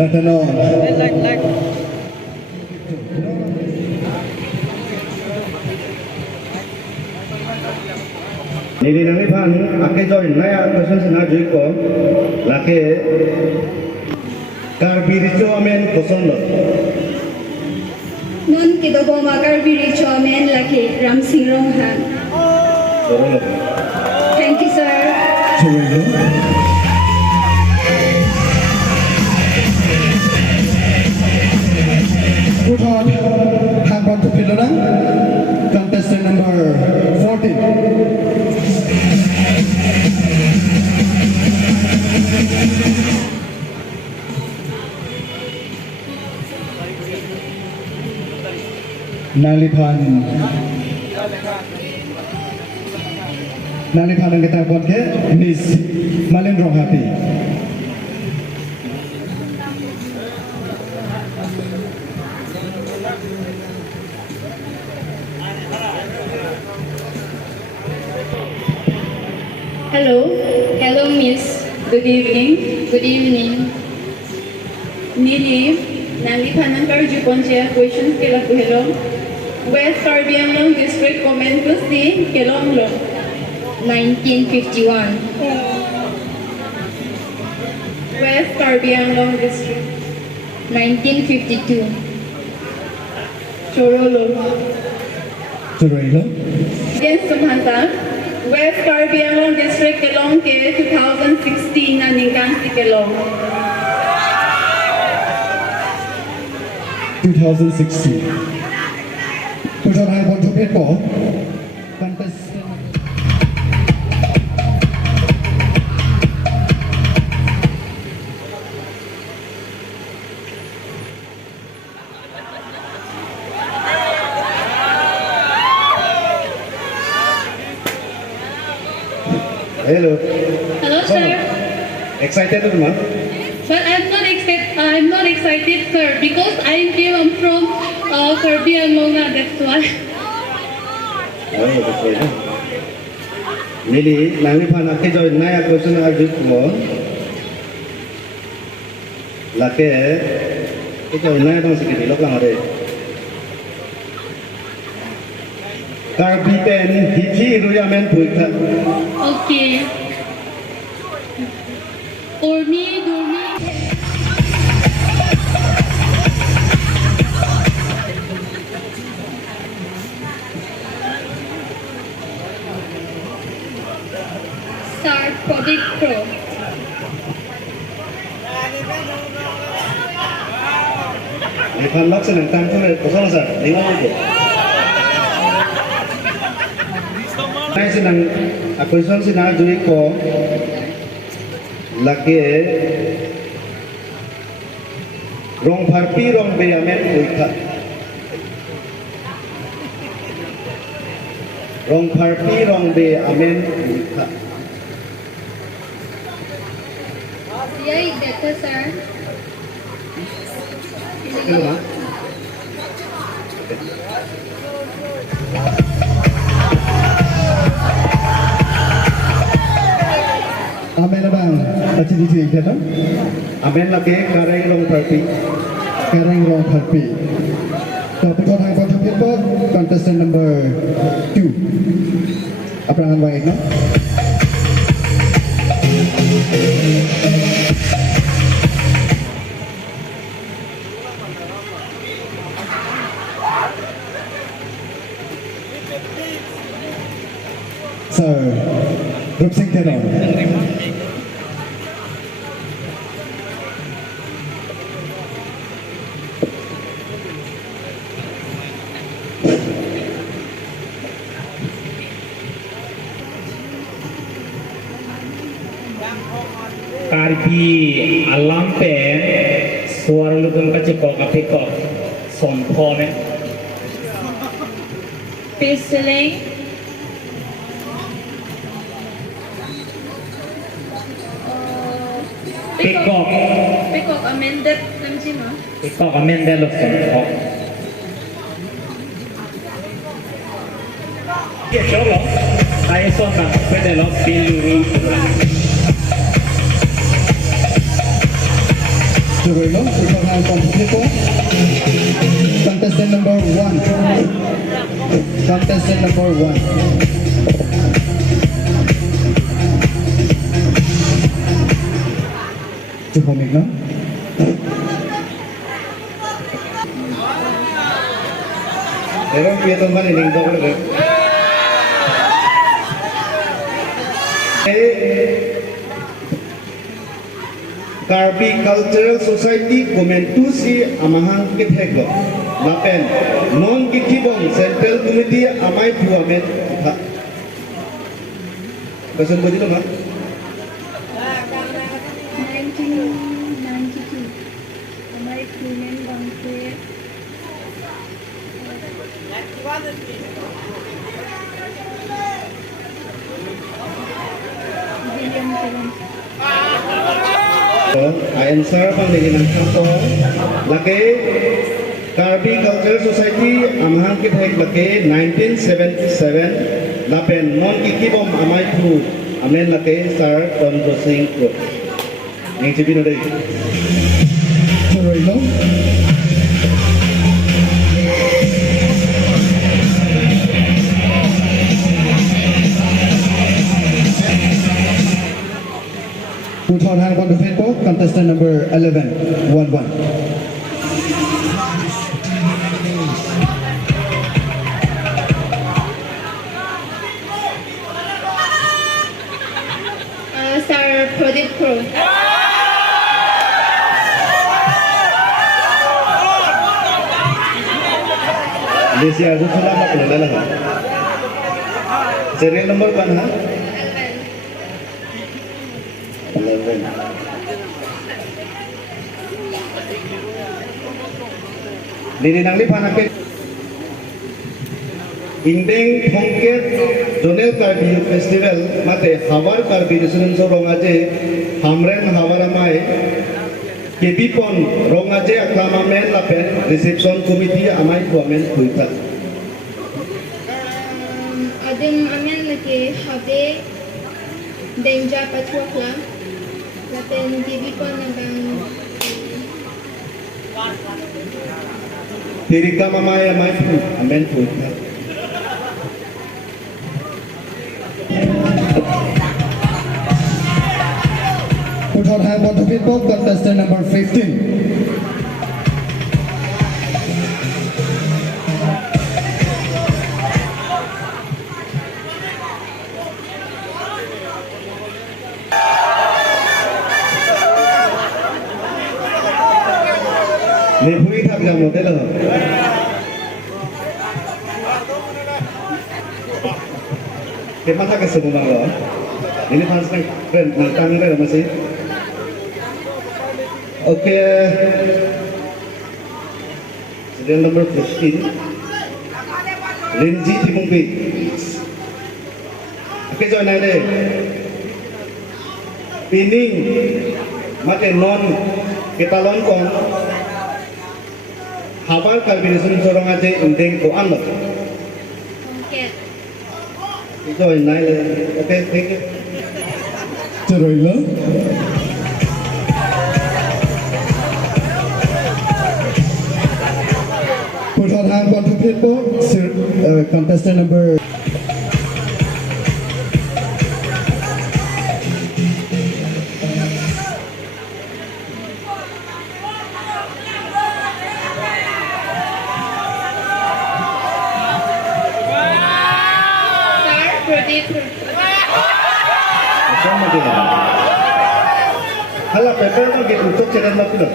Tatanong. Nili nang ipan ake join naya question sana join ko lake karbiri chomen kosondo. Nun kita goma karbiri chomen lake ramsingrong han. Thank you sir. Good on, Hamren to Pillarang, contestant number 14. Nangli ang kita buat ke Miss Malin Rohati. Hello Miss. Good evening. Good evening. Nili, nangli panang karju ponche questions kila ku hello. West Caribbean District Comentusi, Kelonglong. 1951. West Caribbean District, 1952. Chorolo. Chorolo. Against Sumhanta, West Caribbean District, Kelong ke 2016 na Ningkang si Kelong. 2016 ผู้ชมทางคนทุกเพศบอกมันเป็น Hello. Hello, sir. Excited naman? But I'm not excited, sir, because I'm from Caribbean Longa, that's why. Oh, that's right. Mili, nangli pana ke join naya question arjit mo. Lake, ke join naya dong sikit lok lang ade. Caribbean hithi ruyamen puita. Okay. Dormi. Start Project Pro. Lipan lok senang tang tu le kosong sah, lima tu. Naya senang question senang juri ko. Lake rong parpi rong beyamen puita. Rong parpi rong beyamen puita. Yeah, it's better, sir. Ano ba? Amen na bang activity ka no? Amen lagi kareng rong parpi. Karang rong harpi. Soผู้ชมทางคนทุกเพศบอก contestant number 2 aprangan baik no? So, group sing tenor. Karbi alam pen suara lugun kacikok kapikok sompone Whistling. pikok Peacock amended namji ma. pikok amen dah luk sompok. Dia coba saya sontak pada lok piluri. Chorolo,ผู้ชมทางคนทุกเพศบอก contestant number 1. Contestant number 1. Cukup nih no? Pero piye teman ini dong lagi. Karbi Cultural Society Komentusi amahang kithego. Lapen non kikibong Central Committee amai puamen. Kasan budi lo mak? 1992. Amai Kunen Bangke. William Kelong. Answer pang lagi ng kanto. Laki Karbi Cultural Society amahang kitheg laki 1977. Lapen non kikibong amai pu. Amen laki sir Kondosing ko. Yang cipino deh. Chorolo. contestant number 11, 1-1. Sir Pradeep Pro. Desi aku selamat keluar lah. Serial nomor kan ha? 11. Dini nangli panake Indeng Thongket Jonel Karbi Festival mate Habar Karbi Resident Rongaje Hamren Havaramai kipi pon Rongaje Aklamamen Lapen Reception Committee Amai Kuamen Kuita Adim amen lagi habe denja patuakla lapen TV pon nagang Tirika Mamaya Amai Amen Kuita Put our hand on the pitbox, contestant number 15. Lebui tak jam model lah. Tema tak kesemua lah. Ini fans nang masih. Okay. Serial number 15. Linji Timungpi. Okay, join ada. Pining mate non kita lonkong. Habar kalbination sorong aja indeng ko ano. okay. Join nile. Okay, thank you. Ceroila. Put our hand on the pitbox, contestant number Sir Pradeep Pro. Sama dia. Hala paper mo gitu untuk channel mo pula.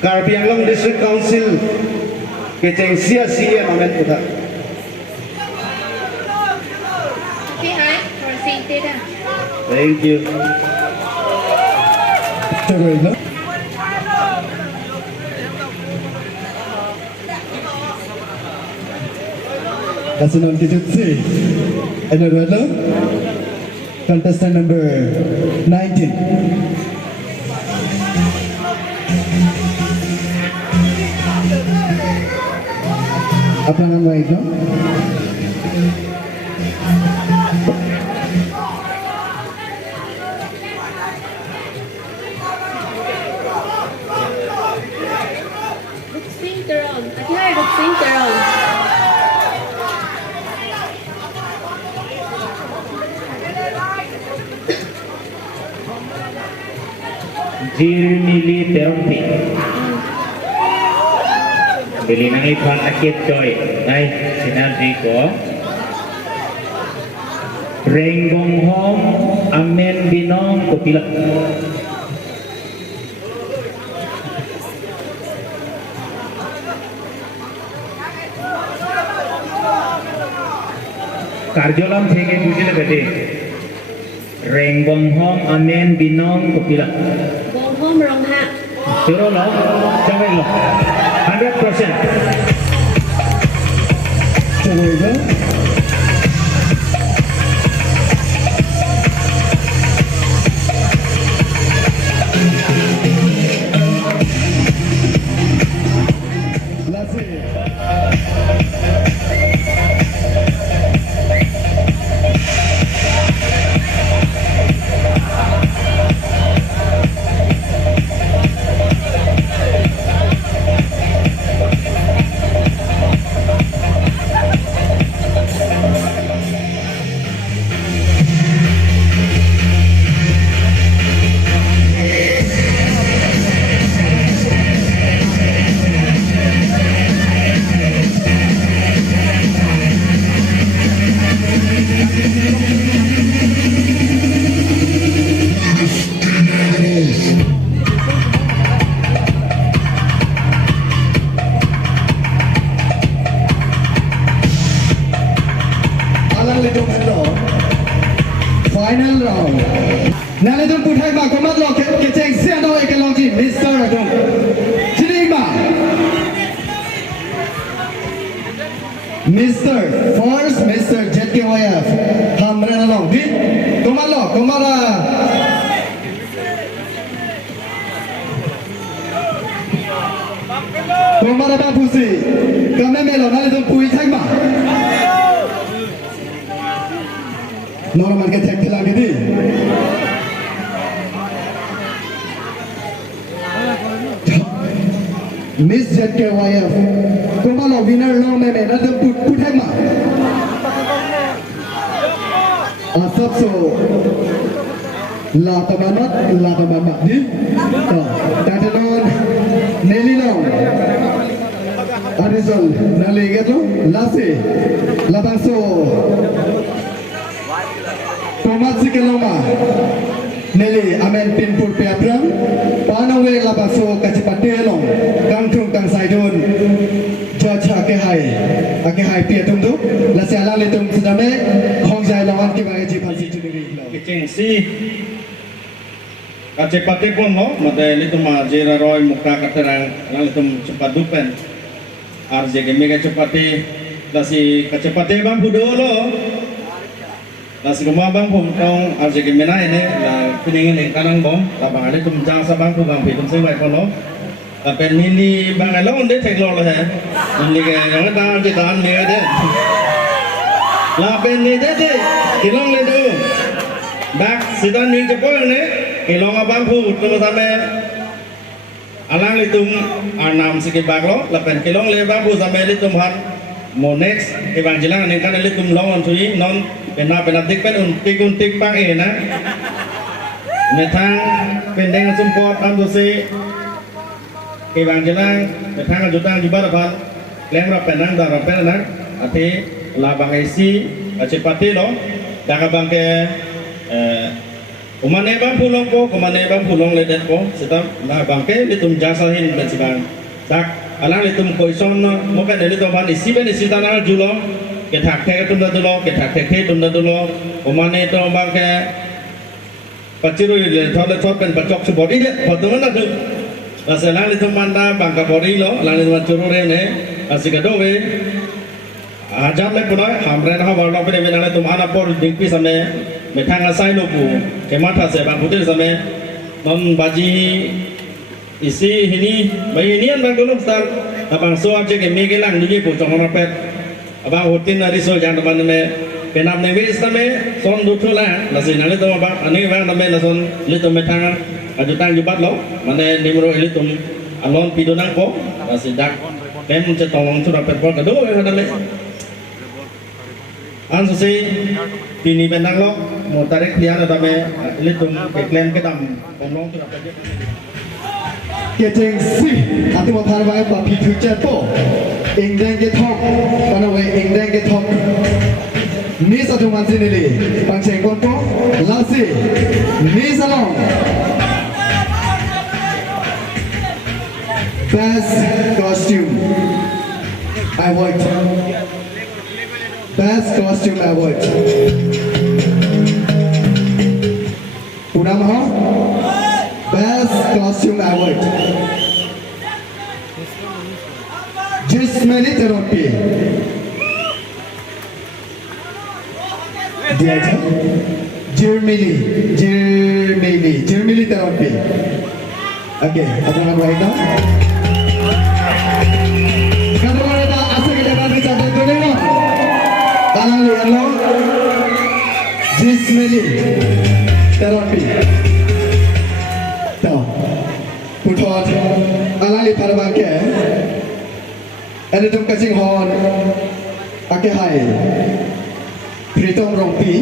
Karbi Anglong District Council keceng sia-sia mamen puta. Okay, hi. Proceeded. Thank you. Ceroila. Kasunod kijutsi. Enerwelo. Contestant number 19. Apa nama baik no? Sing Teron. Ati hai sing Teron. Jirmili terompi. Bili nangli panakit joy. Ay, sinardi ko. Renggong hom amen binong kupilak. Karjolam থেকে বুঝলে বেটে Renggong hom amen binong kupilak. Bong hom rong ha. Siro lo, cawai lo. 100%. Ceroila. Lasih. Nale dum puthai ma komat lo ke cheng sia do ek long ji Mr. Dum. Chini ma. Mr. First Mr. Zkyf Hamren along di komalo komara komara ba pusi kame melo nale dum pui thai ma normal ke thek thila di Miss Zkyf komalo winner lo me nale dum put thai ma asap so la tamanat di to tatanon nelilong arizol naligeto lase labaso tomat sikeloma neli amen pinpur peapram panawe labaso kacipatelong kangtung kang saidon George ake hai pia tum tu la se ala le tum sedame khong jai lawan ki bae ji phansi tu ni lo Kicing si kacepate pun lo mate litum jera roy muka katerang litum cepat dupen arje game kacepate lasi kacepate bang budo lo lasi rumah bang pun tong arje game na ini la piningin ing kanang bom la bang ale tum jang sa bang tu bang pitum se wai pun lo pen nili bang alo onde thek lo he nili ke yang ta ji dan me de la pen ni de kilong le du bak sidan ni jepo ne kilong abang pu tu same alanglitum anam sikit bak lo la pen kilong le bang pu same litum han monex evangelang ni kan litum long on thui non pena dik pen untik pak e na ne thang pendeng support am tu se evangelang ne thang jutang jubar ban leng ra penang da ra penang ate la bang isi cepati lo daga bang ke umane bang pulong ko kumane bang pulong le det ko setam la bang ke litum jasa hin ben sibang dak alang litum koison mo ka deli to ban isi ben isi tanah julo ke thak the tum da julo ke thak the tum da julo umane to bang ke paciru le thole thot ben pachok su body le potung na du la se lang litum manda bang ka body lo lang litum churu re ne asikado we ajam le punoi Hamren ha warlo pe menale tumhana por dingpi same methang asai lo pu kemata se bang putir same non baji isi hini bai nian bang dulu star abang so abje ke megelang ni pu chong pet abang hotin ari so jang teman me penam ne wis same son du thula la sin ale to bang ani bang name la son le to methang ajutang jubat lo mane nimro eli tum alon pidonang ko la sidak tem che tong thura pet ko kado e name Anso si pini benang lo mo tarik lian atame litum ke klen ke dam pomlong tu apa je ke cheng si ati mo thar bae pa pi future po engdeng ke thok panawe engdeng ke thok ni sa tu man sin ni pang cheng kon po lasi ni salong best costume award Best Costume Award. Punam ho? Best Costume Award. Jismeli therapy. Dia aja. Germany therapy. Okay, apa nama baiknya? Kalau ada asal kita nanti catat dulu no. Alanglitum Jismeli therapy. Tahu, putot alanglitum terbangke. Ada tu kacing hon, akai hai. Pritom rompi.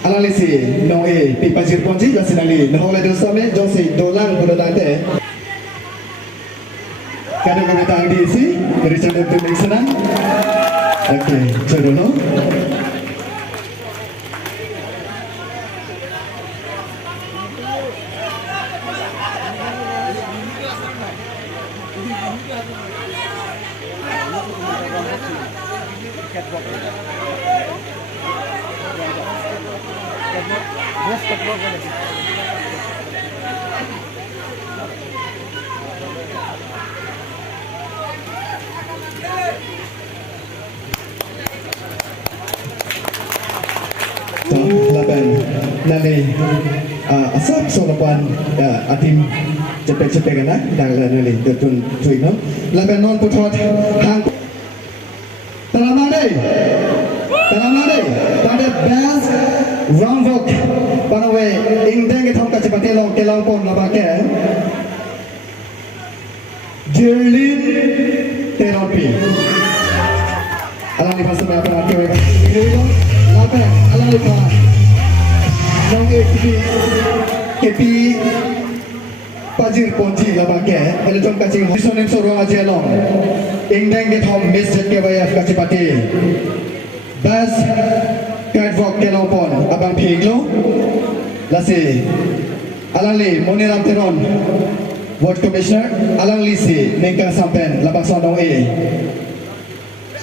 Alanglisi noe pipajir ponji lasinali. Nohole dosa me josi dolang berdante. Kadang kami tang diisi, berikan untuk mengisana. Okay, coba dulu. Catwalk. nali asap solapan atim cepet-cepet kan dah nali tun tui no laban non putot hang Talamade pada best round walk panawe ingdeng ke thong ka cepate long kelong pon labake Jerlin terapi alang lipas sama apa ke laban alang lipas long kipi pajir ponji labake ele thong ka ching sonem sorong aje long ingdeng ke thong miss jet ke bayaf ka cepate bas catwalk ke lopon abang phiglo lasi alangli moniram teron ward commissioner alangli si nengka sampen labang sondong e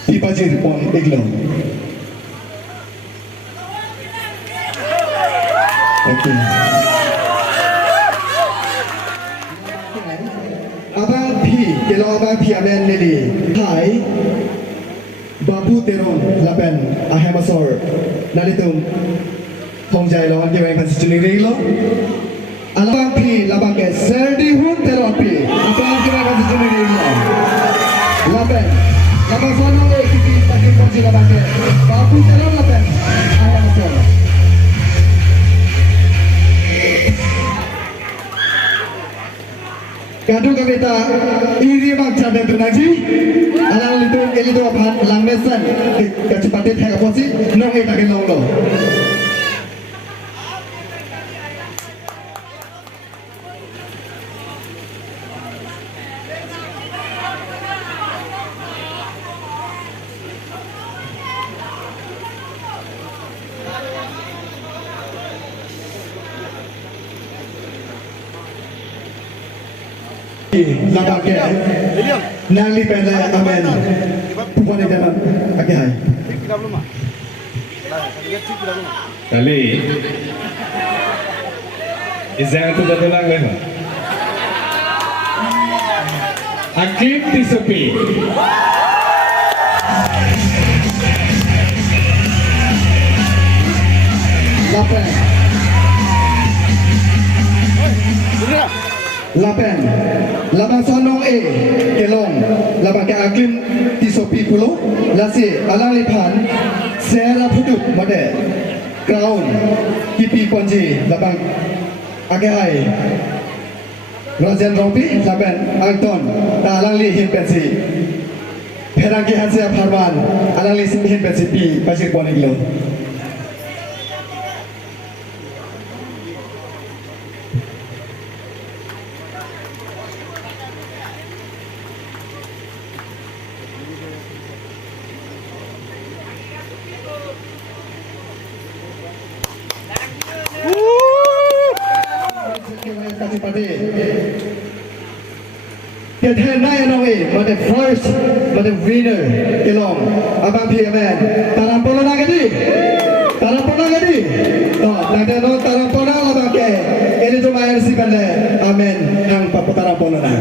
pipajir pon iglo thank you abang phi kelo abang phi amen nedi hai Babu teron laban ahemasor nalitum thongjai lo anke wang pasi chuni ring lo alabang phi labang ke serdi hun teron phi abang ke wang pasi chuni ring lo laban sono le kipi pagi pagi labang ke babu teron laban ahemasor Kadu kavita iri bang chade tunaji alanglitum elido phan langmesan kachipate thaka posi nong e take long lo labake nangli pele amen pupane dalam ake hai Kali izang tu betul lang kan? Akib tisopi. Lapen labang sonong e kelong labang ke aklim tisopi pulo lasi alang lipan sera putut mode crown kipi ponji labang ake hai rajan rompi lapen angton ta alang li hin pensi perang ki hansia pharman alang li hin pensi pi pasir poniglo Chethang but the first, but the winner, kelong, abang piamen, tarampolo nagadi, nanti no tarampolo abang ke, ini cuma ansi benda, amen, ang papa tarampolo na.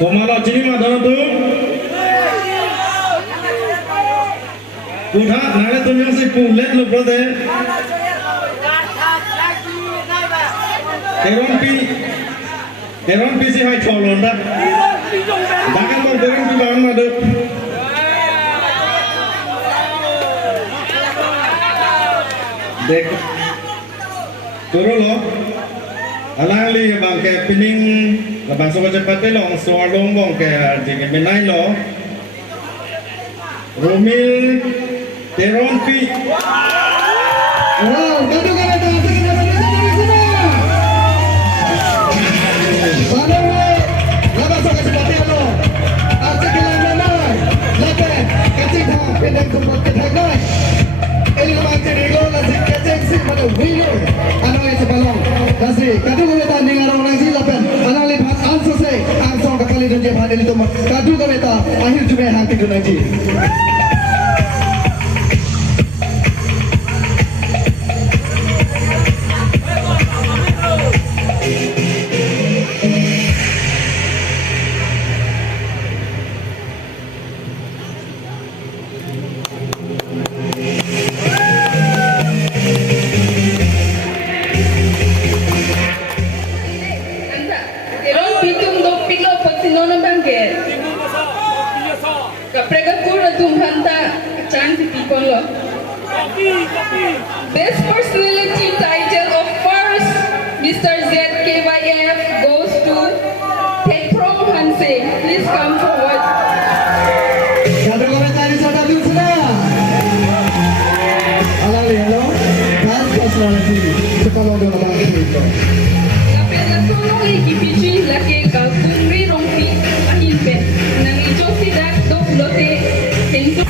Komalo cini madana tu, udah, nanti tu yang si pulet lu brother. Teron pi si hai cholon dah. Dakan mau teron pi bang madu. Dek, turun lo. Alangli bang ke pining, bang sobat cepat lo, soal longbong ke jadi menai lo. Romil, teron pi. Wow, kado kado kado. Pendek tempat ketagay. Ini naman tiniglo nasi kacang si pada winner. Ano yang sebalong nasi kadu kaweta ningarong nang silapen. Anang lipat anso se ansong kapali dan jeb hadil itu kadu kaweta akhir jume hangti dunaji. Ipolo. Best personality title of first Mr. Zkyf goes to Petrom Hanse. Please come forward. Satu komentari sana dulu sana. Alangli, hello. Best personality. Sekolah dulu bang itu. Lapit na tulong ikipiji laki kalkungri rongpi ahinpe. Nang ijo sidak dok lote hinto.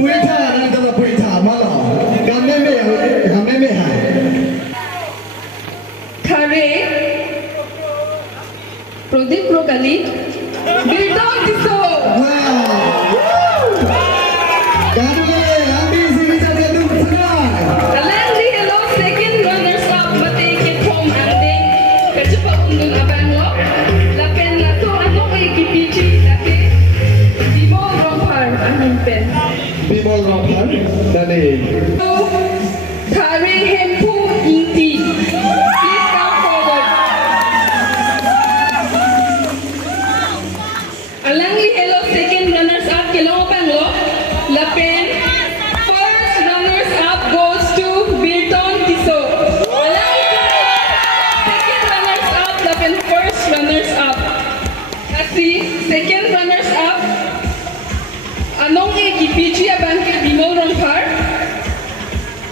Puita, nanti kalau puita malah. Kami hai. Khare Prodip Prokali Bildong Tiso. Kamu ambil sini saja dulu sana. Alangli hello second runners up mate Petrom andeng kecupa undun abang lo. Lapen na to ano ay kipiji laki Bimo rompar ahinpen. Bimol Rampan dan Khare Hempu Inti. Please come forward. Alangli hello second runners up kelong panglo. Lapen first runners up goes to Bilton Tiso. Alangli second runners up. Lapen first runners up. Kasi second runners up. Anong ikipiji abang ke Bimo Rompar?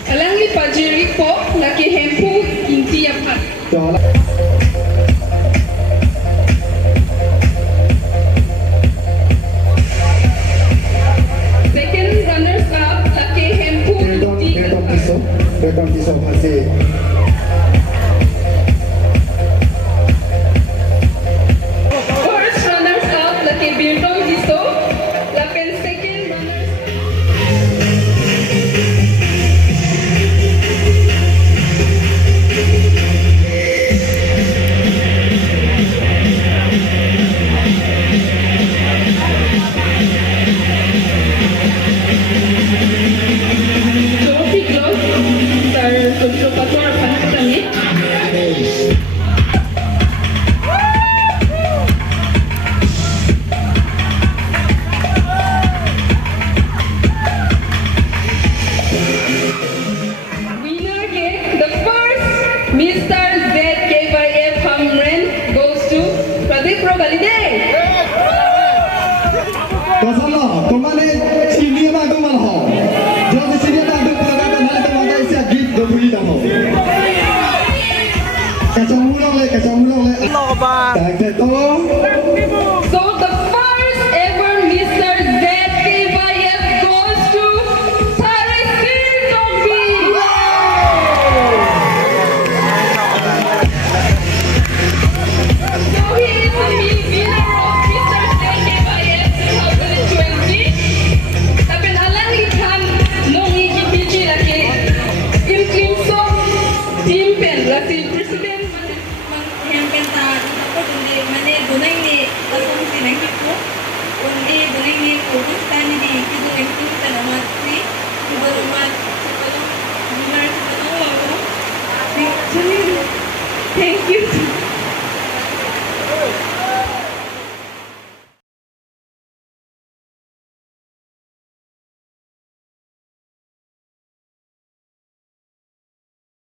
Alangli pajeri po laki hempu inti apat. Second runners up laki hempu inti apat. Bedong pisau masih. First runners up laki Biltong Tiso. Lapen second runners. Trophy close. Sir Kontropator Panatani. Winner cake, the first Mr. Zkyf Hamren goes to Pradeep Rogalide. Kasama, kemana sini apa tu malah? Jadi sini apa tu pada nanti tempat saya gift diberi dah. Kacang mulang le. Tak tu. So the first ever Mr. Zkyf goes to Tarisin Tongbi. So he is the winner of Mr. Zkyf 2020. Tapi alanglitum nong ikipiji laki Im Kim Song Tim Pen laki